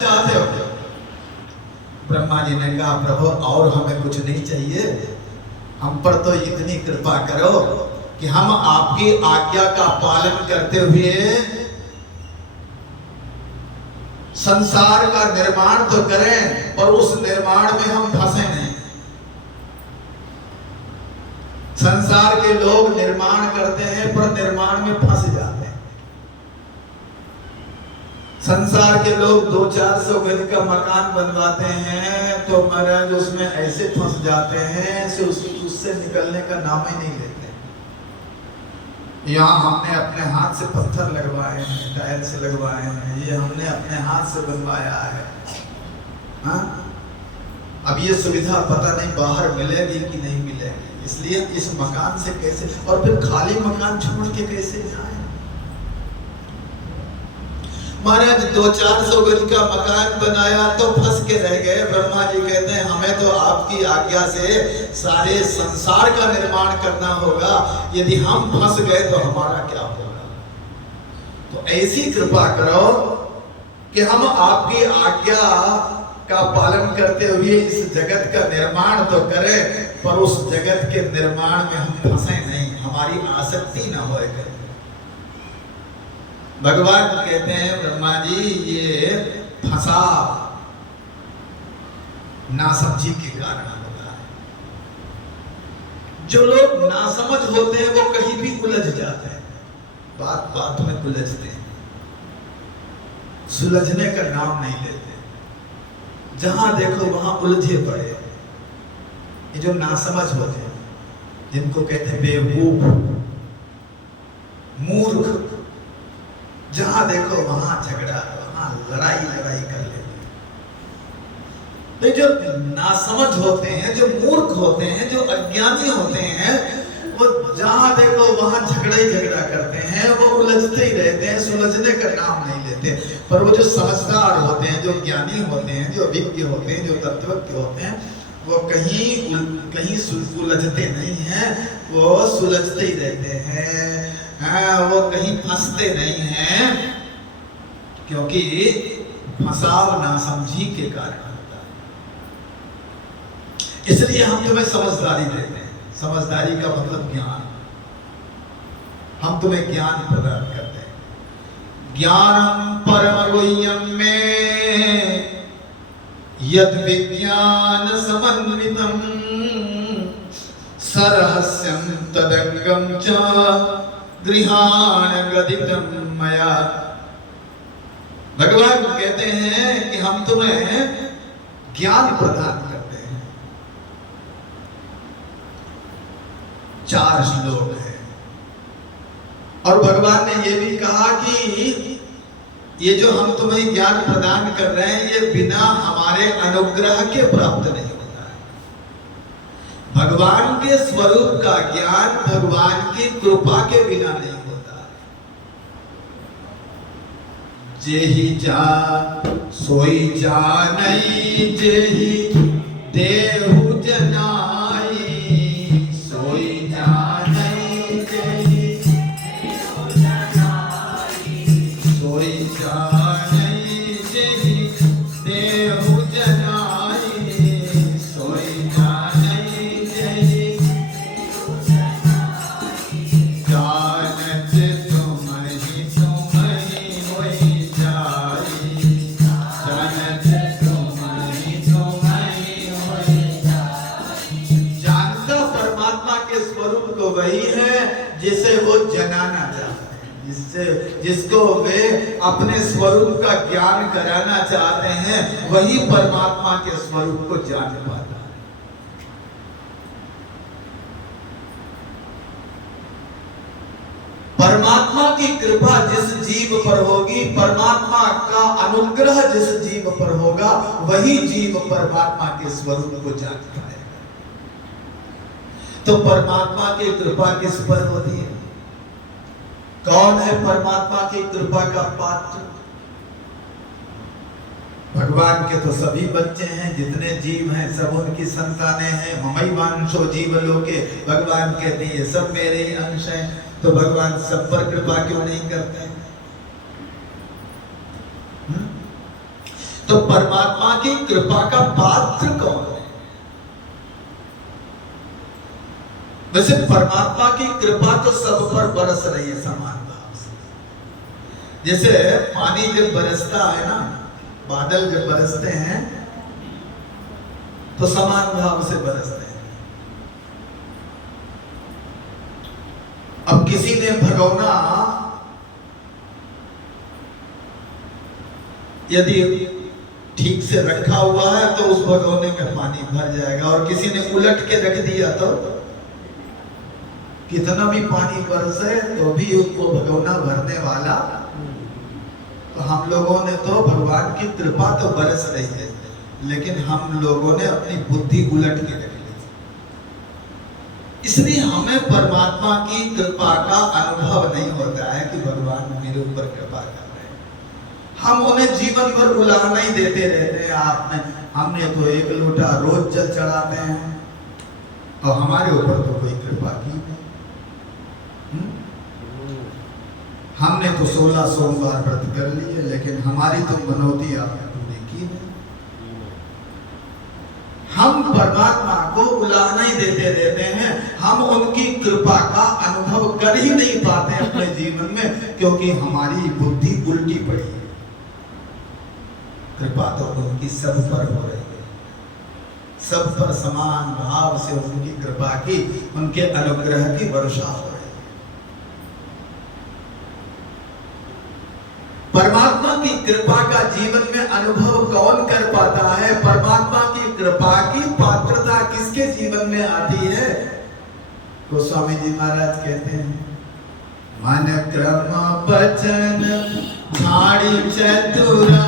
चाहते हो? ब्रह्मा जी ने कहा प्रभु और हमें कुछ नहीं चाहिए, हम पर तो इतनी कृपा करो कि हम आपकी आज्ञा का पालन करते हुए संसार का निर्माण तो करें और उस निर्माण में हम फंसे नहीं। संसार के लोग निर्माण करते हैं पर निर्माण में फंस जाते हैं। संसार के लोग 200-400 गज का मकान बनवाते हैं तो महाराज उसमें ऐसे फंस जाते हैं कि उससे निकलने का नाम ही नहीं लेते। यहाँ हमने अपने हाथ से पत्थर लगवाए हैं, टाइल्स लगवाए हैं, ये हमने अपने हाथ से बनवाया है। हाँ? अब ये सुविधा पता नहीं बाहर मिलेगी कि नहीं मिलेगी, इसलिए इस मकान से कैसे, और फिर खाली मकान छोड़ के कैसे जाए। महाराज 200-400 गज का मकान बनाया तो फंस के रह गए। ब्रह्मा जी कहते हैं हमें तो आपकी आज्ञा से सारे संसार का निर्माण करना होगा, यदि हम फंस गए तो हमारा क्या होगा। तो ऐसी कृपा करो कि हम आपकी आज्ञा का पालन करते हुए इस जगत का निर्माण तो करें पर उस जगत के निर्माण में हम फंसे नहीं, हमारी आसक्ति ना होए। भगवान कहते हैं ब्रह्मा जी ये फंसा नासमझी के कारण होता है। जो लोग नासमझ होते हैं वो कहीं भी उलझ जाते हैं, बात बात में उलझते हैं, सुलझने का नाम नहीं लेते, जहां देखो वहां उलझे पड़े। ये जो नासमझ होते हैं जिनको कहते हैं बेवकूफ, मूर्ख, जहां देखो वहां झगड़ा, वहां लड़ाई कर लेते हैं। तो जो नासमझ होते हैं, जो मूर्ख होते हैं, जो अज्ञानी होते हैं, वो जहां देखो वहां झगड़ा करते हैं, वो उलझते ही रहते हैं, सुलझने का नाम नहीं लेते। पर वो जो समझदार होते हैं, जो ज्ञानी होते हैं, जो विज्ञ होते हैं, जो तत्वज्ञ होते हैं, वो कहीं उलझते नहीं हैं, वो सुलझते ही रहते हैं। हाँ, वो कहीं फंसते नहीं हैं, क्योंकि फंसाव नासमझी के कारण होता है। इसलिए हम तुम्हें समझदारी देते हैं। समझदारी का मतलब ज्ञान, हम तुम्हें ज्ञान प्रदान करते हैं। ज्ञानम परम गुह्यम में यद विज्ञान समन्वितम सरहस्यम तदंगम च गृहाण गदितम मया। भगवान कहते हैं कि हम तुम्हें ज्ञान प्रदान करते हैं। 4 श्लोक है और भगवान ने ये भी कहा कि ये जो हम तुम्हें ज्ञान प्रदान कर रहे हैं ये बिना हमारे अनुग्रह के प्राप्त नहीं होता है। भगवान के स्वरूप का ज्ञान भगवान की कृपा के बिना नहीं होता। जेहि जान सोई जानई, जेहि देहु जनाई, सोई जानई जेहि देहु जनाई, सोई जानई जेहि देहु जनाई, सोई जानई जेहि देहु जनाई, जानत तुम ही होई जाई, जानत तुम ही होई जाई। जानता परमात्मा के स्वरूप को वही है जिसे वो जनाना चाहते हैं, जिसको वे अपने स्वरूप का ज्ञान कराना चाहते हैं, वही परमात्मा के स्वरूप को जान पाता है। परमात्मा की कृपा जिस जीव पर होगी, परमात्मा का अनुग्रह जिस जीव पर होगा, वही जीव परमात्मा के स्वरूप को जान पाएगा। तो परमात्मा की कृपा किस पर होती है? कौन है परमात्मा की कृपा का पात्र? भगवान के तो सभी बच्चे हैं, जितने जीव हैं सब उनकी संतानें हैं। ममैवांशो जीवलोके, भगवान कहते हैं ये सब मेरे ही अंश हैं। तो भगवान सब पर कृपा क्यों नहीं करते? तो परमात्मा की कृपा का पात्र कौन है? वैसे परमात्मा की कृपा तो सब पर बरस रही है समान भाव से। जैसे पानी जब बरसता है ना, बादल जब बरसते हैं तो समान भाव से बरसते हैं। अब किसी ने भगोना यदि ठीक से रखा हुआ है तो उस भगोने में पानी भर जाएगा, और किसी ने उलट के रख दिया तो कितना भी पानी बरसे तो भी उसको भगोना भरने वाला। तो हम लोगों ने तो भगवान की कृपा तो बरस रही है, लेकिन हम लोगों ने अपनी बुद्धि उलट के रख ली। इसलिए हमें परमात्मा की कृपा का अनुभव नहीं होता है कि भगवान मेरे ऊपर कृपा कर रहे हैं। हम उन्हें जीवन भर उलाहना ही देते रहते हैं। हमने तो 1 लोटा रोज जल चढ़ाते हैं और हमारे ऊपर तो कोई कृपा की नहीं। हमने तो 16 सोमवार व्रत कर लिए, लेकिन हमारी तो मनौती आपने पूरी की नहीं। हम परमात्मा को उलाहना ही देते रहते हैं, हम उनकी कृपा का अनुभव कर ही नहीं पाते अपने जीवन में, क्योंकि हमारी बुद्धि उल्टी पड़ी है। कृपा तो उनकी सब पर हो रही है, सब पर समान भाव से उनकी कृपा की, उनके अनुग्रह की वर्षा हो रही है। परमात्मा की कृपा का जीवन में अनुभव कौन कर पाता है? परमात्मा की कृपा की पात्रता किसके जीवन में आती है? गोस्वामी जी महाराज कहते हैं, मन क्रम बचन झाड़ी चतुरा